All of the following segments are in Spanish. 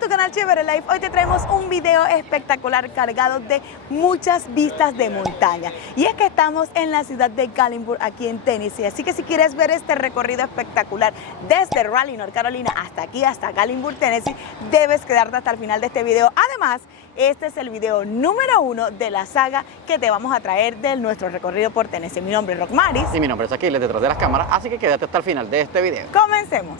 tu canal Chévere Life. Hoy te traemos un video espectacular cargado de muchas vistas de montaña. Y es que estamos en la ciudad de Gatlinburg, aquí en Tennessee. Así que si quieres ver este recorrido espectacular desde Raleigh, North Carolina, hasta aquí, hasta Gatlinburg, Tennessee, debes quedarte hasta el final de este video. Además, este es el video número 1 de la saga que te vamos a traer de nuestro recorrido por Tennessee. Mi nombre es Rockmaris. Y mi nombre es Aquiles, detrás de las cámaras, así que quédate hasta el final de este video. Comencemos.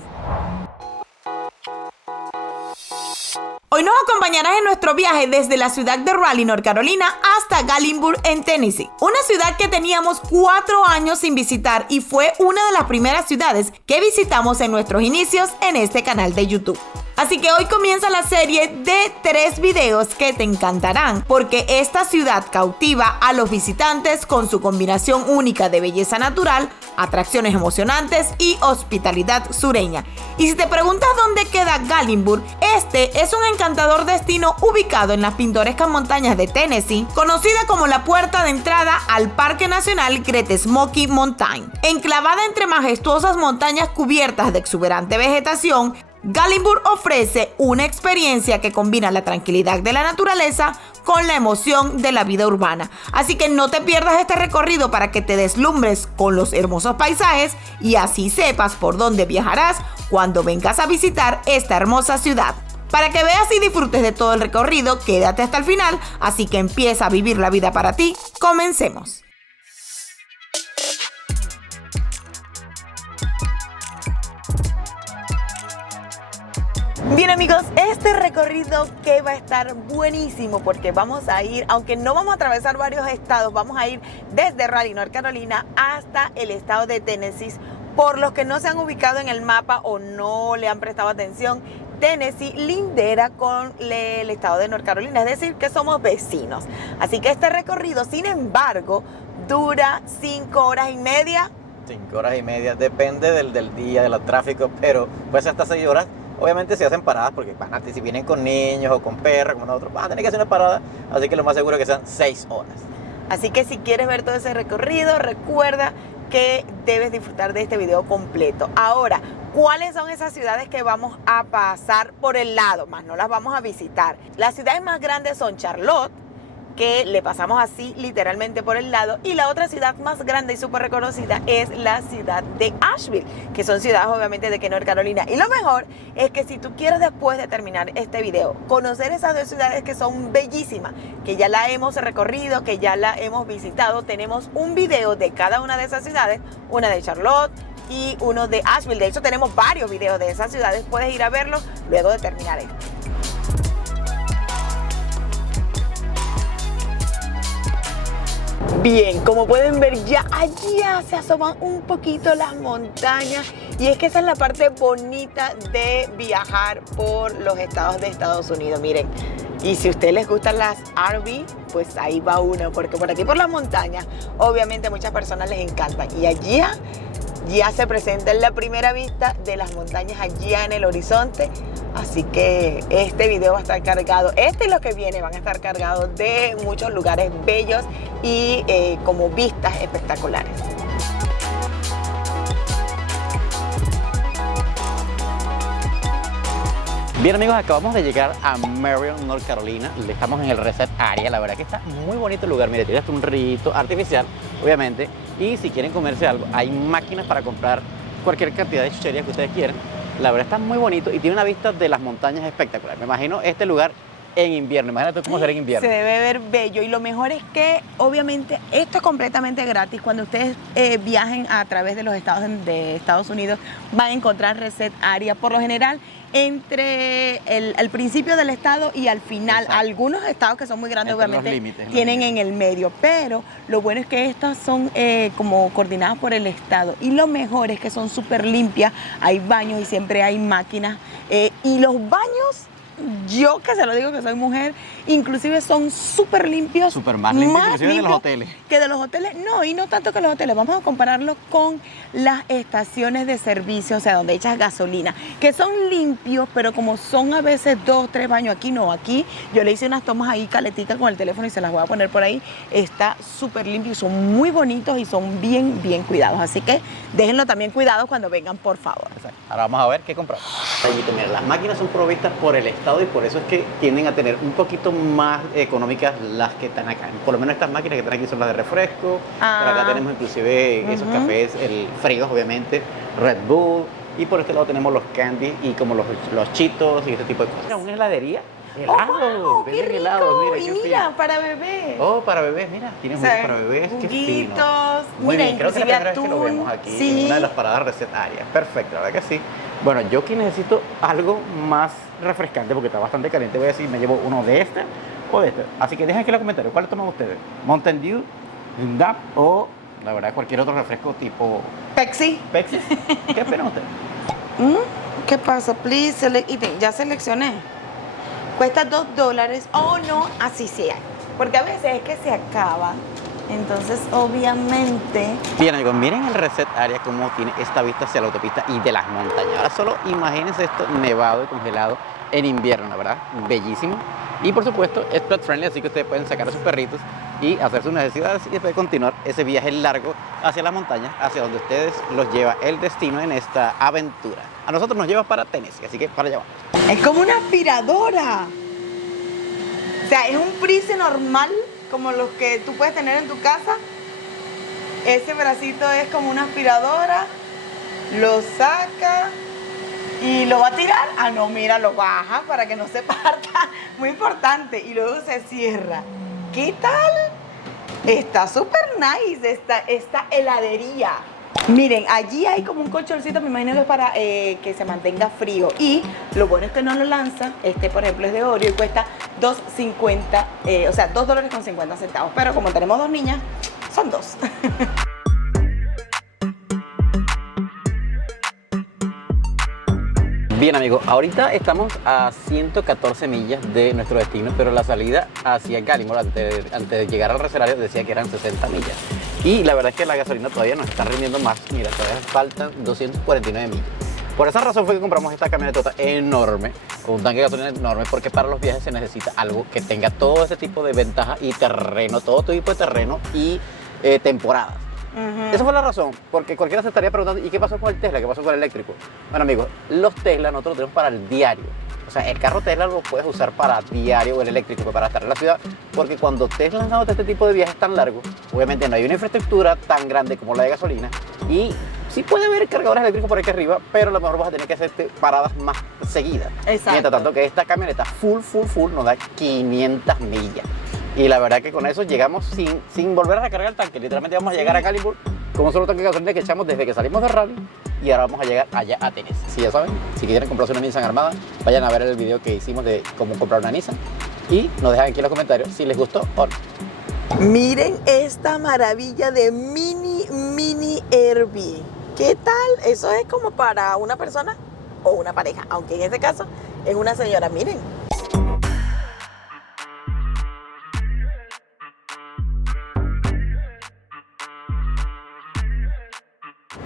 Hoy nos acompañarás en nuestro viaje desde la ciudad de Raleigh, North Carolina, hasta Gatlinburg, en Tennessee. Una ciudad que teníamos 4 años sin visitar y fue una de las primeras ciudades que visitamos en nuestros inicios en este canal de YouTube. Así que hoy comienza la serie de 3 videos que te encantarán, porque esta ciudad cautiva a los visitantes con su combinación única de belleza natural, atracciones emocionantes y hospitalidad sureña. Y si te preguntas dónde queda Gatlinburg, este es un encantador destino ubicado en las pintorescas montañas de Tennessee, conocida como la puerta de entrada al Parque Nacional Great Smoky Mountain. Enclavada entre majestuosas montañas cubiertas de exuberante vegetación, Gatlinburg ofrece una experiencia que combina la tranquilidad de la naturaleza con la emoción de la vida urbana. Así que no te pierdas este recorrido para que te deslumbres con los hermosos paisajes y así sepas por dónde viajarás cuando vengas a visitar esta hermosa ciudad. Para que veas y disfrutes de todo el recorrido, quédate hasta el final, así que empieza a vivir la vida para ti. Comencemos. Bien amigos, este recorrido que va a estar buenísimo porque vamos a ir, aunque no vamos a atravesar varios estados, vamos a ir desde Raleigh, North Carolina, hasta el estado de Tennessee. Por los que no se han ubicado en el mapa o no le han prestado atención, Tennessee lindera con el estado de North Carolina, es decir, que somos vecinos. Así que este recorrido, sin embargo, dura 5 horas y media. 5 horas y media, depende del día, del tráfico, pero puede ser hasta 6 horas. Obviamente se hacen paradas porque si vienen con niños o con perros como nosotros, van a tener que hacer una parada, así que lo más seguro es que sean 6 horas. Así que si quieres ver todo ese recorrido, recuerda que debes disfrutar de este video completo. Ahora, ¿cuáles son esas ciudades que vamos a pasar por el lado? Más no las vamos a visitar. Las ciudades más grandes son Charlotte, que le pasamos así literalmente por el lado, y la otra ciudad más grande y súper reconocida es la ciudad de Asheville, que son ciudades obviamente de North Carolina. Y lo mejor es que si tú quieres, después de terminar este video, conocer esas 2 ciudades que son bellísimas, que ya la hemos recorrido, que ya la hemos visitado, tenemos un video de cada una de esas ciudades, una de Charlotte y uno de Asheville. De hecho tenemos varios videos de esas ciudades, puedes ir a verlos luego de terminar esto. Bien, como pueden ver, ya allá se asoman un poquito las montañas, y es que esa es la parte bonita de viajar por los estados de Estados Unidos. Miren, y si a ustedes les gustan las RV, pues ahí va una, porque por aquí por las montañas obviamente a muchas personas les encantan, y allí ya se presenta en la primera vista de las montañas allá en el horizonte. Así que este video va a estar cargado, este y los que vienen van a estar cargados de muchos lugares bellos y como vistas espectaculares. Bien amigos, acabamos de llegar a Marion, North Carolina. Estamos en el Reset Area. La verdad que está muy bonito el lugar. Mire, tiene hasta un rito artificial, obviamente. Y si quieren comerse algo, hay máquinas para comprar cualquier cantidad de chucherías que ustedes quieran. La verdad está muy bonito y tiene una vista de las montañas espectacular. Me imagino este lugar en invierno. Imagínate cómo será en invierno. Se debe ver bello, y lo mejor es que obviamente esto es completamente gratis. Cuando ustedes viajen a través de los estados de Estados Unidos, van a encontrar Reset Area. Por lo general, entre el principio del estado y al final. Exacto. Algunos estados que son muy grandes obviamente tienen en el medio, pero lo bueno es que estas son como coordinadas por el estado, y lo mejor es que son súper limpias, hay baños y siempre hay máquinas, y los baños, yo que se lo digo que soy mujer, inclusive son súper limpios. Súper más limpios inclusive de los hoteles. Que de los hoteles, no, y no tanto que los hoteles, vamos a compararlo con las estaciones de servicio, o sea, donde echas gasolina, que son limpios, pero como son a veces 2, 3 baños, aquí no, aquí yo le hice unas tomas ahí caleticas con el teléfono y se las voy a poner por ahí, está súper limpio y son muy bonitos y son bien, bien cuidados, así que déjenlo también cuidado cuando vengan, por favor. Exacto. Ahora vamos a ver qué compramos. Mira, las máquinas son provistas por el Estado y por eso es que tienden a tener un poquito más económicas las que están acá. Por lo menos estas máquinas que están aquí son las de refresco. Por acá tenemos inclusive esos cafés, el fríos obviamente, Red Bull. Y por este lado tenemos los candies y como los chitos y este tipo de cosas. Mira, una heladería. Helados, ¡Oh, qué rico! helados, mira, y mira, para bebés. Oh, para bebés, mira, tiene O sea, para bebés, qué fino. juguitos, Muy mira, bien, creo que es la primera vez que lo atún, vemos aquí sí. en una de las paradas Reset Area. Perfecto, la verdad que sí. Bueno, yo que necesito algo más refrescante porque está bastante caliente, voy a decir, me llevo uno de este o de este. Así que dejen aquí en los comentarios, ¿cuál toman ustedes? ¿Mountain Dew, Dap o, la verdad, cualquier otro refresco tipo Pepsi. Pepsi? ¿Qué esperan ustedes? ¿Qué pasa? Please, ya seleccioné. Cuesta $2. Oh, no, así sea. Porque a veces es que se acaba. Entonces, obviamente... Bien, amigos, miren el Reset Area como tiene esta vista hacia la autopista y de las montañas. Ahora solo imagínense esto nevado y congelado en invierno, la verdad, bellísimo. Y por supuesto, es pet friendly, así que ustedes pueden sacar a sus perritos y hacer sus necesidades y después continuar ese viaje largo hacia las montañas, hacia donde ustedes los lleva el destino en esta aventura. A nosotros nos lleva para Tennessee, así que para allá vamos. Es como una aspiradora. O sea, es un freezer normal, como los que tú puedes tener en tu casa. Ese bracito es como una aspiradora. Lo saca y lo va a tirar. Ah, no, mira, lo baja para que no se parta. Muy importante. Y luego se cierra. ¿Qué tal? Está súper nice esta heladería. Miren, allí hay como un colchoncito, me imagino que es para que se mantenga frío. Y lo bueno es que no lo lanza. Este, por ejemplo, es de Oreo y cuesta $2.50, o sea, $2.50. Pero como tenemos 2 niñas, son 2. Bien, amigos, ahorita estamos a 114 millas de nuestro destino, pero la salida hacia Gallimore, antes de llegar al reservario, decía que eran 60 millas. Y la verdad es que la gasolina todavía nos está rindiendo más. Mira, todavía faltan 249 millas. Por esa razón fue que compramos esta camionetota enorme, con un tanque de gasolina enorme, porque para los viajes se necesita algo que tenga todo ese tipo de ventajas y terreno, todo tipo de terreno y temporadas. Esa fue la razón, porque cualquiera se estaría preguntando, ¿y qué pasó con el Tesla? ¿Qué pasó con el eléctrico? Bueno, amigos, los Tesla nosotros los tenemos para el diario. O sea, el carro Tesla lo puedes usar para diario o el eléctrico para estar en la ciudad, porque cuando Tesla lanza este tipo de viajes tan largos, obviamente no hay una infraestructura tan grande como la de gasolina y sí puede haber cargadores eléctricos por aquí arriba, pero a lo mejor vas a tener que hacerte paradas más seguidas. Exacto. Mientras tanto que esta camioneta full nos da 500 millas. Y la verdad que con eso llegamos sin volver a recargar el tanque. Literalmente vamos a llegar a Gallimore con un solo tanque de gasolina que echamos desde que salimos de rally y ahora vamos a llegar allá a Tennessee. Si ya saben, si quieren comprarse una Nissan Armada, vayan a ver el video que hicimos de cómo comprar una Nissan y nos dejan aquí en los comentarios si les gustó o no. Miren esta maravilla de mini Airbnb. ¿Qué tal? Eso es como para una persona o una pareja, aunque en este caso es una señora. Miren.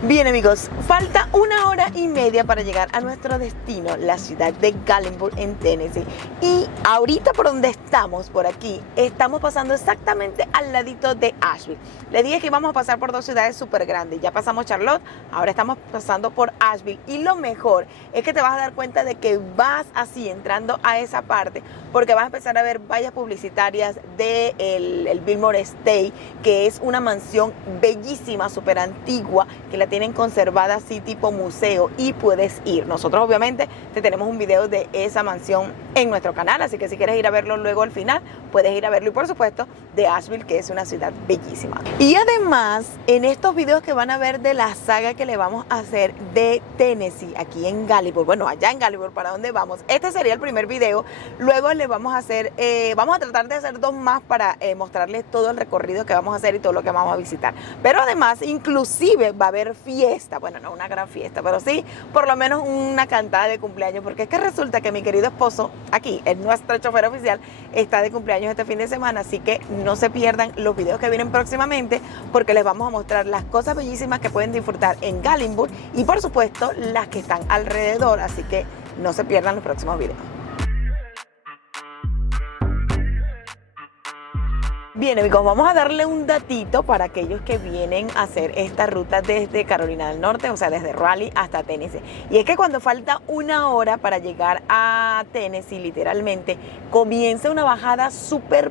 Bien, amigos, falta 1 hora y media para llegar a nuestro destino, la ciudad de Gallimore en Tennessee. Y ahorita por donde estamos, por aquí, estamos pasando exactamente al ladito de Asheville. Les dije que íbamos a pasar por 2 ciudades súper grandes. Ya pasamos Charlotte, ahora estamos pasando por Asheville. Y lo mejor es que te vas a dar cuenta de que vas así entrando a esa parte, porque vas a empezar a ver vallas publicitarias de el Biltmore Estate, que es una mansión bellísima, súper antigua, que la tienen conservada así tipo museo y puedes ir. Nosotros obviamente te tenemos un video de esa mansión en nuestro canal, así que si quieres ir a verlo luego al final, puedes ir a verlo. Y por supuesto de Asheville, que es una ciudad bellísima. Y además, en estos videos que van a ver de la saga que le vamos a hacer de Tennessee, aquí en Gallimore, bueno, allá en Gallimore, para donde vamos, este sería el primer video. Luego le vamos a hacer, vamos a tratar de hacer 2 más para mostrarles todo el recorrido que vamos a hacer y todo lo que vamos a visitar. Pero además, inclusive va a haber fiesta, bueno, no una gran fiesta, pero sí por lo menos una cantada de cumpleaños, porque es que resulta que mi querido esposo, aquí, nuestro chofer oficial, está de cumpleaños este fin de semana, así que no se pierdan los videos que vienen próximamente, porque les vamos a mostrar las cosas bellísimas que pueden disfrutar en Gatlinburg y por supuesto las que están alrededor, así que no se pierdan los próximos videos. Bien, amigos, vamos a darle un datito para aquellos que vienen a hacer esta ruta desde Carolina del Norte, o sea, desde Raleigh hasta Tennessee. Y es que cuando falta una hora para llegar a Tennessee, literalmente, comienza una bajada súper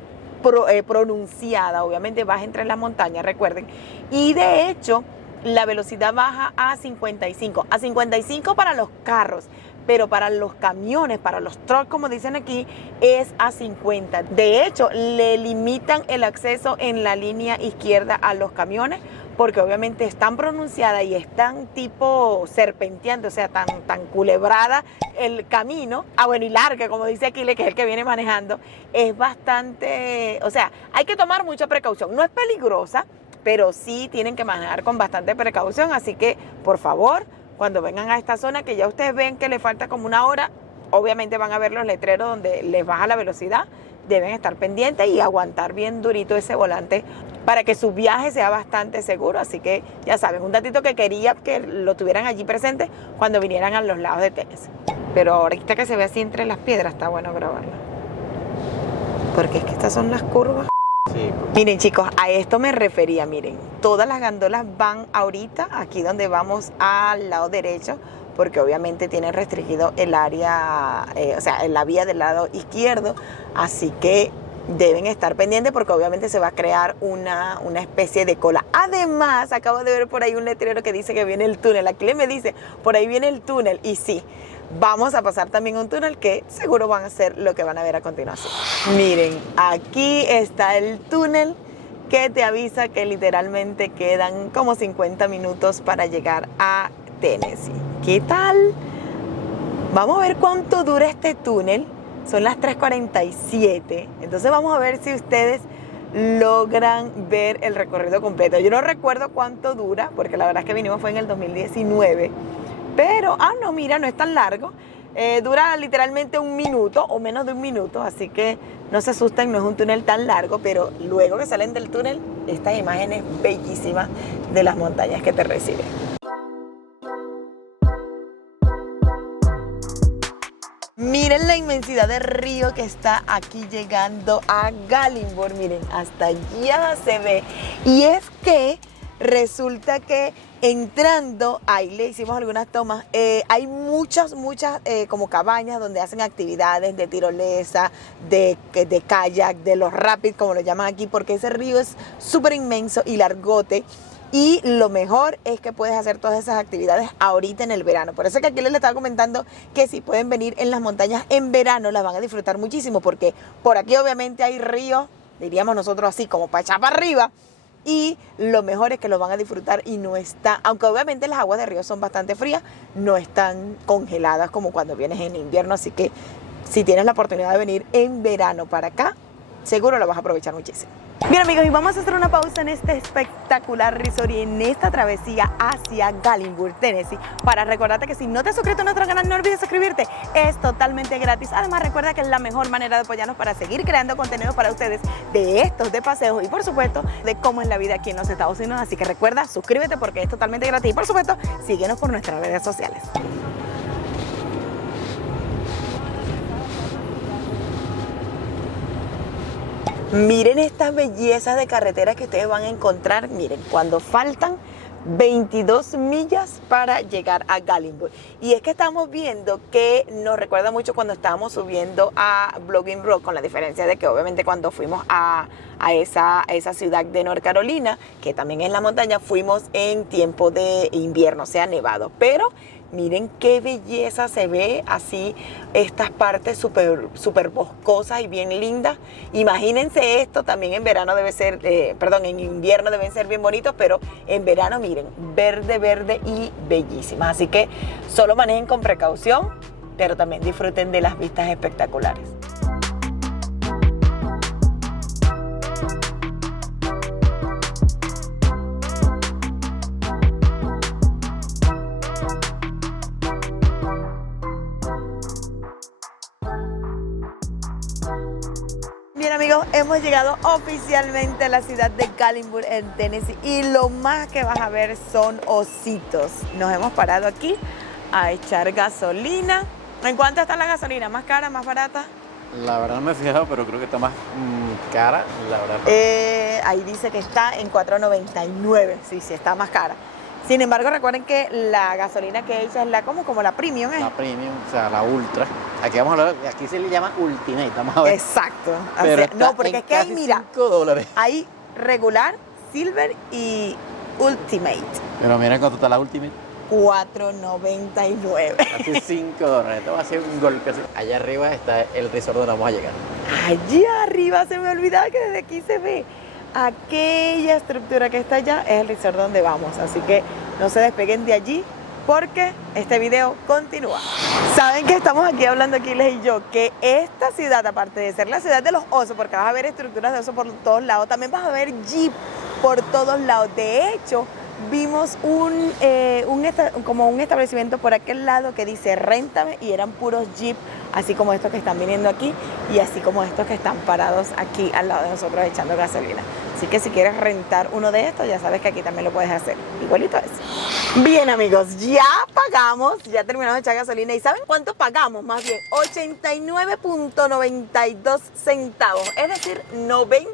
pronunciada. Obviamente baja entre las montañas, recuerden. Y de hecho, la velocidad baja a 55. A 55 para los carros. Pero para los camiones, para los trucks, como dicen aquí, es a 50. De hecho, le limitan el acceso en la línea izquierda a los camiones, porque obviamente es tan pronunciada y es tan tipo serpenteante, o sea, tan culebrada el camino. Bueno, y larga, como dice Aquile, que es el que viene manejando, es bastante, o sea, hay que tomar mucha precaución. No es peligrosa, pero sí tienen que manejar con bastante precaución, así que, por favor, cuando vengan a esta zona, que ya ustedes ven que le falta como una hora, obviamente van a ver los letreros donde les baja la velocidad, deben estar pendientes y aguantar bien durito ese volante para que su viaje sea bastante seguro. Así que ya saben, un datito que quería que lo tuvieran allí presente cuando vinieran a los lados de Tennessee. Pero ahorita que se ve así entre las piedras, está bueno grabarlo, porque es que estas son las curvas. Sí. Miren, chicos, a esto me refería. Miren, todas las gandolas van ahorita aquí donde vamos al lado derecho, porque obviamente tienen restringido el área, o sea, en la vía del lado izquierdo, así que deben estar pendientes porque obviamente se va a crear una especie de cola. Además, acabo de ver por ahí un letrero que dice que viene el túnel. Aquí me dice, por ahí viene el túnel, y sí, vamos a pasar también un túnel que seguro van a ser lo que van a ver a continuación. Miren, aquí está el túnel que te avisa que literalmente quedan como 50 minutos para llegar a Tennessee. ¿Qué tal? Vamos a ver cuánto dura este túnel. Son las 3:47. Entonces vamos a ver si ustedes logran ver el recorrido completo. Yo no recuerdo cuánto dura, porque la verdad es que vinimos fue en el 2019. Pero, no, mira, no es tan largo. Dura literalmente un minuto o menos de un minuto, así que no se asusten, no es un túnel tan largo, pero luego que salen del túnel, estas imágenes bellísimas de las montañas que te reciben. Miren la inmensidad del río que está aquí llegando a Gatlinburg. Miren, hasta allá se ve. Y es que resulta que entrando, ahí le hicimos algunas tomas, hay muchas como cabañas donde hacen actividades de tirolesa, de kayak, de los rapids, como lo llaman aquí, porque ese río es súper inmenso y largote. Y lo mejor es que puedes hacer todas esas actividades ahorita en el verano. Por eso que aquí les estaba comentando que si pueden venir en las montañas en verano, las van a disfrutar muchísimo, porque por aquí obviamente hay ríos, diríamos nosotros así, como para echar para arriba. Y lo mejor es que lo van a disfrutar y no está, aunque obviamente las aguas de río son bastante frías, no están congeladas como cuando vienes en invierno. Así que si tienes la oportunidad de venir en verano para acá, seguro lo vas a aprovechar muchísimo. Bien, amigos, y vamos a hacer una pausa en este espectacular resort y en esta travesía hacia Gatlinburg, Tennessee, para recordarte que si no te has suscrito a nuestro canal, no olvides suscribirte, es totalmente gratis. Además, recuerda que es la mejor manera de apoyarnos para seguir creando contenido para ustedes de estos, de paseos y por supuesto de cómo es la vida aquí en los Estados Unidos. Así que recuerda, suscríbete porque es totalmente gratis y por supuesto, síguenos por nuestras redes sociales. Miren estas bellezas de carreteras que ustedes van a encontrar. Miren, cuando faltan 22 millas para llegar a Gatlinburg. Y es que estamos viendo que nos recuerda mucho cuando estábamos subiendo a Blogging Rock, con la diferencia de que obviamente cuando fuimos a esa ciudad de North Carolina, que también es la montaña, fuimos en tiempo de invierno, o sea, nevado. Pero miren qué belleza se ve así, estas partes súper boscosas y bien lindas. Imagínense esto, también en verano debe ser, en invierno deben ser bien bonitos, pero en verano miren, verde y bellísimas. Así que solo manejen con precaución, pero también disfruten de las vistas espectaculares. Bien amigos, hemos llegado oficialmente a la ciudad de Gallinburg en Tennessee y lo más que vas a ver son ositos. Nos hemos parado aquí a echar gasolina. ¿En cuánto está la gasolina? ¿Más cara, más barata? La verdad no me he fijado, pero creo que está más cara, la verdad. Ahí dice que está en $4.99, sí, está más cara. Sin embargo, recuerden que la gasolina que ella es la como la premium, ¿eh? La premium, o sea, la ultra. Aquí vamos a hablar, aquí se le llama Ultimate, vamos a ver. Exacto. Pero no, porque es que ahí, mira, $5. hay regular, silver y ultimate. Pero mira cuánto está la Ultimate. $4.99. Hace $5. Esto va a ser un golpe así. Allá arriba está el resort donde vamos a llegar. Allá arriba, se me olvidaba que desde aquí se ve. Aquella estructura que está allá es el resort donde vamos. Así que no se despeguen de allí porque este video continúa. Saben que estamos aquí hablando Aquiles y yo que esta ciudad, aparte de ser la ciudad de los osos, porque vas a ver estructuras de osos por todos lados, también vas a ver jeep por todos lados. De hecho, vimos como un establecimiento por aquel lado que dice réntame y eran puros jeep, así como estos que están viniendo aquí y así como estos que están parados aquí al lado de nosotros echando gasolina. Así que si quieres rentar uno de estos, ya sabes que aquí también lo puedes hacer. Igualito es. Bien amigos, ya pagamos, ya terminamos de echar gasolina. ¿Y saben cuánto pagamos? Más bien, 89.92 centavos, es decir, $90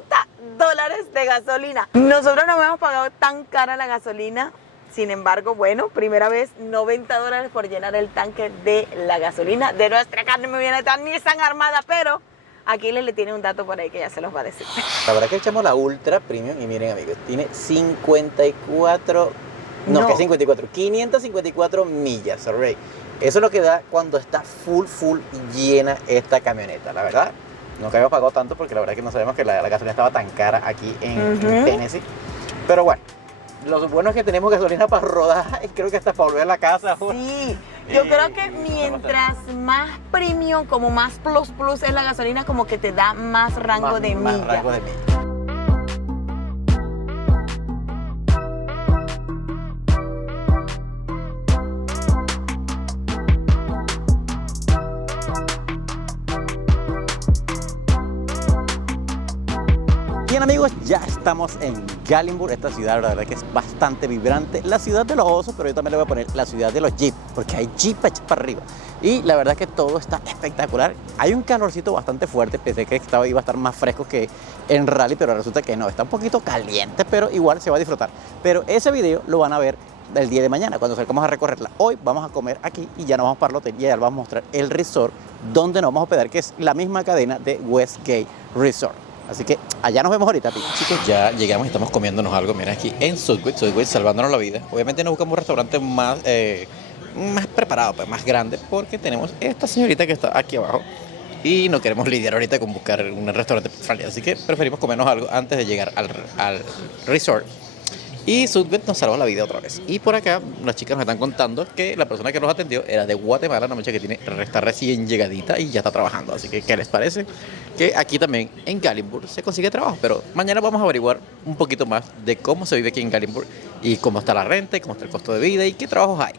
de gasolina. Nosotros no hemos pagado tan cara la gasolina. Sin embargo, bueno, primera vez $90 por llenar el tanque de la gasolina de nuestra carne. Me viene tan Nissan Armada, pero aquí le tiene un dato por ahí que ya se los va a decir. La verdad que echamos la Ultra Premium y miren amigos, tiene 54, no, que 54, 554 millas, sorry. Eso es lo que da cuando está full llena esta camioneta, la verdad. Nunca habíamos pagado tanto porque la verdad que no sabemos que la gasolina estaba tan cara aquí en Tennessee. Pero bueno, lo bueno es que tenemos gasolina para rodar y creo que hasta para volver a la casa. Sí, yo creo que mientras más premium, como más plus es la gasolina, como que te da más rango de milla. Más rango de milla. Bien amigos, ya estamos en Gallinburg, esta ciudad la verdad que es bastante vibrante, la ciudad de los osos, pero yo también le voy a poner la ciudad de los jeep, porque hay jeep para arriba y la verdad que todo está espectacular. Hay un calorcito bastante fuerte, pensé que iba a estar más fresco que en Raleigh, pero resulta que no, está un poquito caliente, pero igual se va a disfrutar. Pero ese video lo van a ver el día de mañana, cuando salgamos a recorrerla. Hoy vamos a comer aquí y ya nos vamos para el hotel y ya les vamos a mostrar el resort donde nos vamos a hospedar, que es la misma cadena de Westgate Resort. Así que allá nos vemos ahorita, tío. Chicos, ya llegamos y estamos comiéndonos algo. Mira, aquí en Southwest salvándonos la vida. Obviamente nos buscamos un restaurante más preparado, pues, más grande, porque tenemos esta señorita que está aquí abajo y no queremos lidiar ahorita con buscar un restaurante friendly. Así que preferimos comernos algo antes de llegar al resort. Y Southwest nos salvó la vida otra vez. Y por acá las chicas nos están contando que la persona que nos atendió era de Guatemala, una muchacha que está recién llegadita y ya está trabajando. Así que, ¿qué les parece? Que aquí también en Gallinburg se consigue trabajo. Pero mañana vamos a averiguar un poquito más de cómo se vive aquí en Gallinburg y cómo está la renta y cómo está el costo de vida y qué trabajos hay.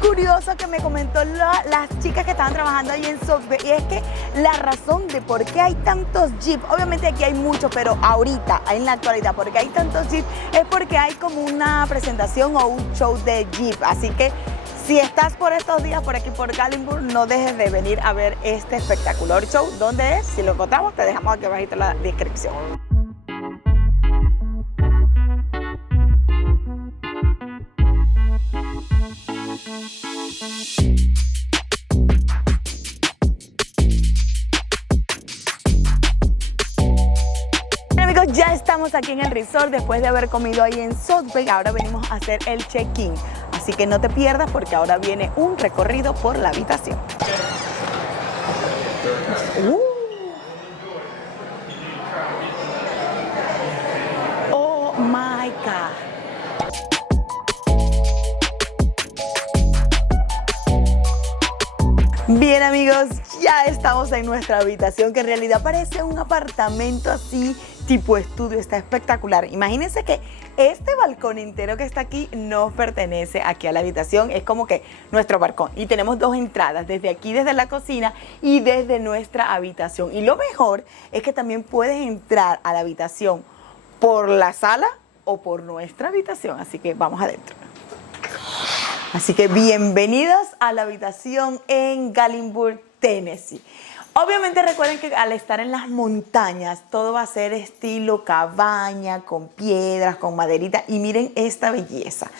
Curioso que me comentó las chicas que estaban trabajando ahí en Southwest, y es que la razón de por qué hay tantos jeeps, obviamente aquí hay muchos, pero ahorita, en la actualidad, porque hay tantos jeeps, es porque hay como una presentación o un show de jeep. Así que si estás por estos días por aquí por Gallinburg, no dejes de venir a ver este espectacular show. ¿Dónde es? Si lo encontramos, te dejamos aquí abajito en la descripción. Ya estamos aquí en el resort después de haber comido ahí en Southwest. Ahora venimos a hacer el check-in. Así que no te pierdas porque ahora viene un recorrido por la habitación. Oh my God. Bien amigos, ya estamos en nuestra habitación, que en realidad parece un apartamento así tipo estudio, está espectacular. Imagínense que este balcón entero que está aquí no pertenece aquí a la habitación, es como que nuestro balcón. Y tenemos dos entradas, desde aquí, desde la cocina y desde nuestra habitación. Y lo mejor es que también puedes entrar a la habitación por la sala o por nuestra habitación, así que vamos adentro. Así que bienvenidos a la habitación en Gallingbur, Tennessee. Obviamente recuerden que al estar en las montañas todo va a ser estilo cabaña, con piedras, con maderita. Y miren esta belleza.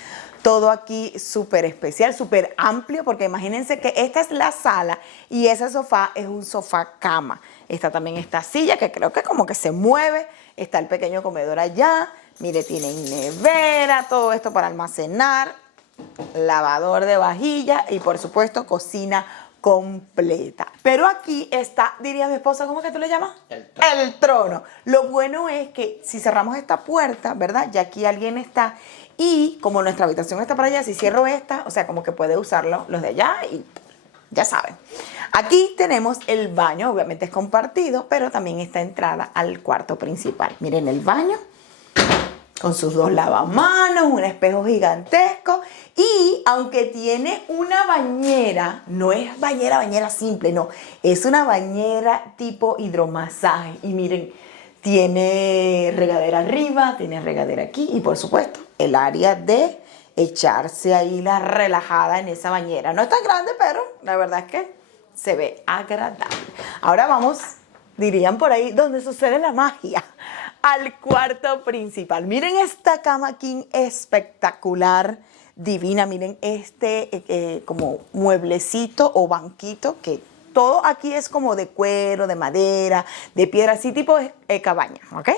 Todo aquí súper especial, súper amplio, porque imagínense que esta es la sala y ese sofá es un sofá cama. Está también esta silla que creo que como que se mueve. Está el pequeño comedor allá. Mire, tienen nevera, todo esto para almacenar. Lavador de vajilla y por supuesto cocina completa. Pero aquí está, diría mi esposa, ¿cómo es que tú le llamas? El trono. Lo bueno es que si cerramos esta puerta, ¿verdad? Ya aquí alguien está y como nuestra habitación está para allá, si cierro esta, o sea, como que puede usarlo los de allá y ya saben. Aquí tenemos el baño, obviamente es compartido, pero también está entrada al cuarto principal. Miren el baño con sus dos lavamanos, un espejo gigantesco y aunque tiene una bañera, no es bañera simple, no, es una bañera tipo hidromasaje y miren, tiene regadera arriba, tiene regadera aquí y por supuesto el área de echarse ahí la relajada en esa bañera. No es tan grande, pero la verdad es que se ve agradable. Ahora vamos, dirían por ahí, donde sucede la magia, al cuarto principal. Miren esta cama king espectacular, divina. Miren este como mueblecito o banquito que todo aquí es como de cuero, de madera, de piedra, así tipo cabaña, ¿ok?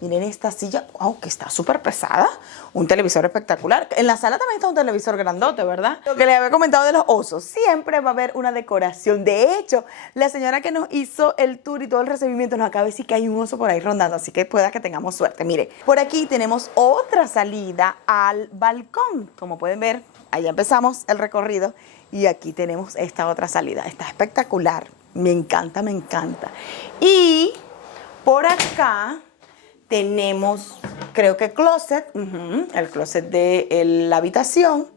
Miren esta silla, wow, que está súper pesada. Un televisor espectacular. En la sala también está un televisor grandote, ¿verdad? Lo que les había comentado de los osos, siempre va a haber una decoración. De hecho, la señora que nos hizo el tour y todo el recibimiento nos acaba de decir que hay un oso por ahí rondando, así que pueda que tengamos suerte. Mire, por aquí tenemos otra salida al balcón. Como pueden ver, allá empezamos el recorrido y aquí tenemos esta otra salida. Está espectacular. Me encanta, me encanta. Y por acá tenemos, creo que closet, el closet de la habitación.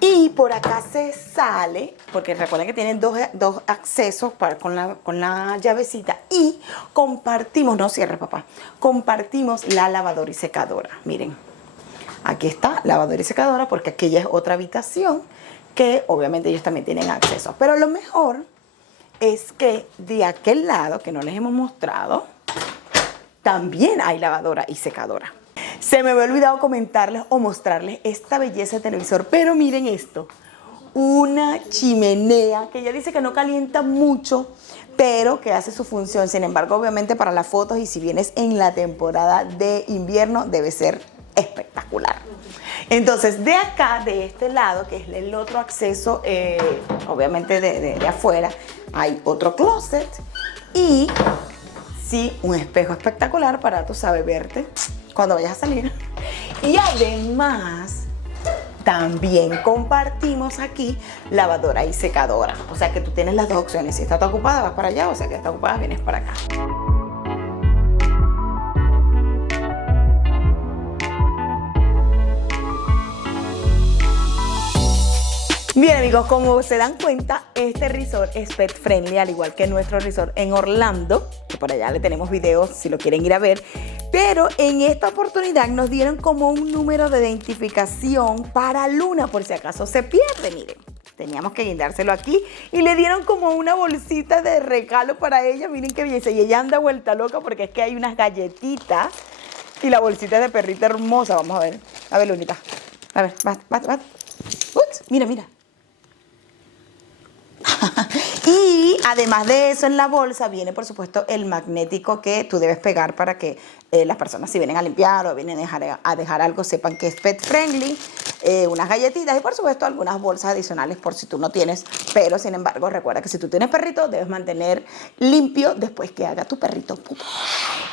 Y por acá se sale, porque recuerden que tienen dos accesos con la llavecita. Y compartimos, no cierre papá, compartimos la lavadora y secadora. Miren, aquí está lavadora y secadora porque aquella es otra habitación que obviamente ellos también tienen acceso. Pero lo mejor es que de aquel lado, que no les hemos mostrado, también hay lavadora y secadora. Se me había olvidado comentarles o mostrarles esta belleza de televisor, pero miren esto. Una chimenea que ella dice que no calienta mucho, pero que hace su función. Sin embargo, obviamente para las fotos y si vienes en la temporada de invierno, debe ser espectacular. Entonces, de acá, de este lado, que es el otro acceso, obviamente de afuera, hay otro closet y sí, un espejo espectacular para, tú sabes, verte cuando vayas a salir. Y además, también compartimos aquí lavadora y secadora. O sea que tú tienes las dos opciones. Si está ocupada, vas para allá, o sea que está ocupada, vienes para acá. Bien amigos, como se dan cuenta, este resort es pet friendly, al igual que nuestro resort en Orlando, que por allá le tenemos videos si lo quieren ir a ver. Pero en esta oportunidad nos dieron como un número de identificación para Luna, por si acaso se pierde, miren. Teníamos que guindárselo aquí y le dieron como una bolsita de regalo para ella. Miren qué belleza. Y ella anda vuelta loca porque es que hay unas galletitas y la bolsita de perrita hermosa. Vamos a ver. A ver, Lunita. A ver, va. Ups, mira. Y además de eso, en la bolsa viene por supuesto el magnético que tú debes pegar para que las personas, si vienen a limpiar o vienen a dejar algo, sepan que es pet friendly. unas galletitas y por supuesto algunas bolsas adicionales por si tú no tienes. Pero sin embargo, recuerda que si tú tienes perrito, debes mantener limpio después que haga tu perrito pupo.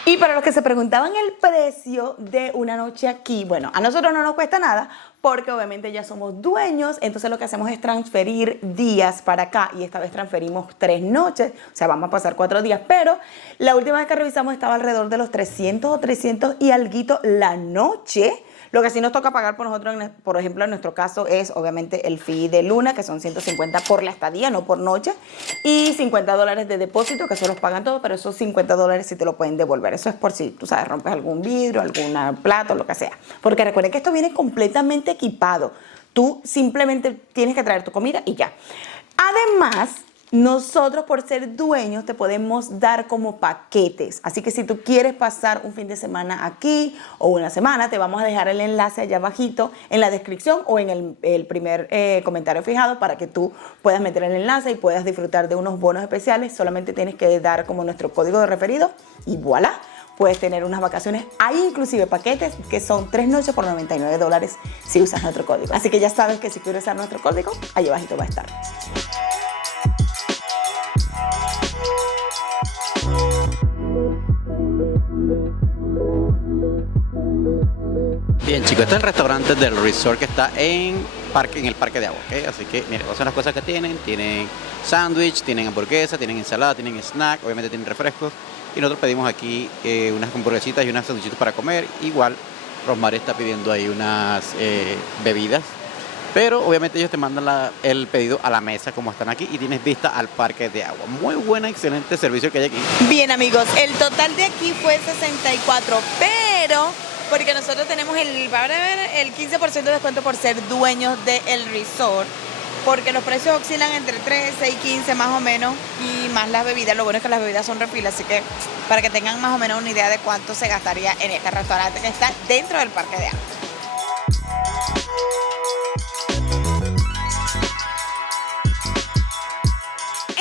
Y para los que se preguntaban el precio de una noche aquí, bueno, a nosotros no nos cuesta nada porque obviamente ya somos dueños, entonces lo que hacemos es transferir días para acá y esta vez transferimos 3 noches, o sea, vamos a pasar 4 días, pero la última vez que revisamos estaba alrededor de los 300 o 300 y alguito la noche. Lo que sí nos toca pagar por nosotros, por ejemplo, en nuestro caso es obviamente el fee de luna, que son 150 por la estadía, no por noche, y $50 de depósito, que eso los pagan todos, pero esos $50 sí te lo pueden devolver. Eso es por si, tú sabes, rompes algún vidrio, algún plato, lo que sea. Porque recuerden que esto viene completamente equipado. Tú simplemente tienes que traer tu comida y ya. Además, nosotros por ser dueños te podemos dar como paquetes, así que si tú quieres pasar un fin de semana aquí o una semana, te vamos a dejar el enlace allá abajito en la descripción o en el primer comentario fijado para que tú puedas meter el enlace y puedas disfrutar de unos bonos especiales. Solamente tienes que dar como nuestro código de referido y voilà, puedes tener unas vacaciones. Hay inclusive paquetes que son 3 noches por $99 si usas nuestro código, así que ya sabes que si quieres usar nuestro código, allá abajito va a estar. Bien, chicos, este es el restaurante del resort que está en el parque de agua, ¿ok? Así que, miren, esas son las cosas que tienen. Tienen sándwich, tienen hamburguesa, tienen ensalada, tienen snack, obviamente tienen refrescos. Y nosotros pedimos aquí unas hamburguesitas y unas sándwichitos para comer. Igual, Rosmary está pidiendo ahí unas bebidas. Pero obviamente ellos te mandan el pedido a la mesa como están aquí y tienes vista al parque de agua. Muy buena, excelente servicio que hay aquí. Bien, amigos, el total de aquí fue 64, pero porque nosotros tenemos el 15% de descuento por ser dueños del resort, porque los precios oscilan entre 13 y 15 más o menos, y más las bebidas. Lo bueno es que las bebidas son refil, así que para que tengan más o menos una idea de cuánto se gastaría en este restaurante que está dentro del parque de agua.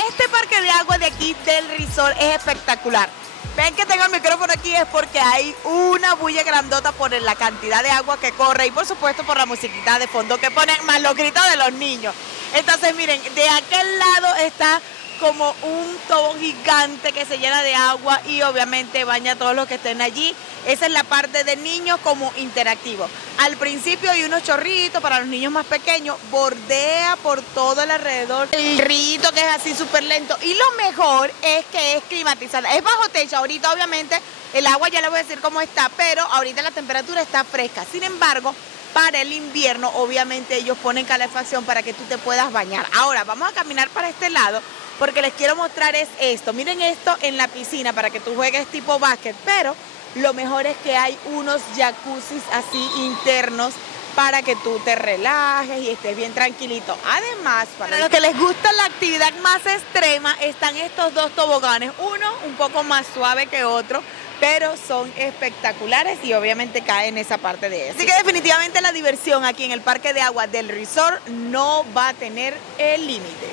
Este parque de agua de aquí del resort es espectacular. Ven que tengo el micrófono aquí es porque hay una bulla grandota por la cantidad de agua que corre y por supuesto por la musiquita de fondo que ponen, más los gritos de los niños. Entonces miren, de aquel lado está como un tobo gigante que se llena de agua y obviamente baña a todos los que estén allí. Esa es la parte de niños como interactivo. Al principio hay unos chorritos para los niños más pequeños, bordea por todo el alrededor el río que es así súper lento, y lo mejor es que es climatizada, es bajo techo. Ahorita obviamente el agua ya les voy a decir cómo está, pero ahorita la temperatura está fresca. Sin embargo, para el invierno obviamente ellos ponen calefacción para que tú te puedas bañar. Ahora vamos a caminar para este lado porque les quiero mostrar es esto. Miren esto en la piscina para que tú juegues tipo básquet, pero lo mejor es que hay unos jacuzzis así internos para que tú te relajes y estés bien tranquilito. Además, para los que les gusta la actividad más extrema, están estos dos toboganes, uno un poco más suave que otro, pero son espectaculares y obviamente caen en esa parte de eso. Así que definitivamente la diversión aquí en el parque de agua del resort no va a tener el límite.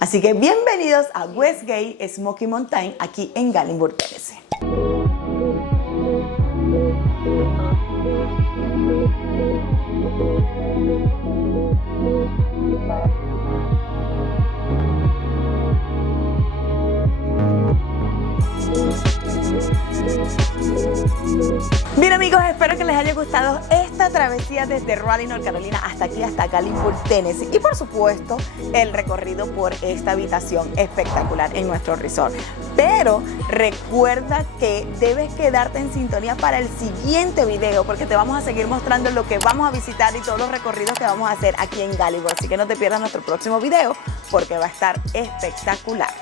Así que bienvenidos a Westgate Smoky Mountain aquí en Gatlinburg, Tennessee. Bien, amigos, espero que les haya gustado esta travesía desde Raleigh, North Carolina hasta aquí, hasta Gatlinburg, Tennessee, y por supuesto el recorrido por esta habitación espectacular en nuestro resort. Pero recuerda que debes quedarte en sintonía para el siguiente video porque te vamos a seguir mostrando lo que vamos a visitar y todos los recorridos que vamos a hacer aquí en Gatlinburg, así que no te pierdas nuestro próximo video porque va a estar espectacular.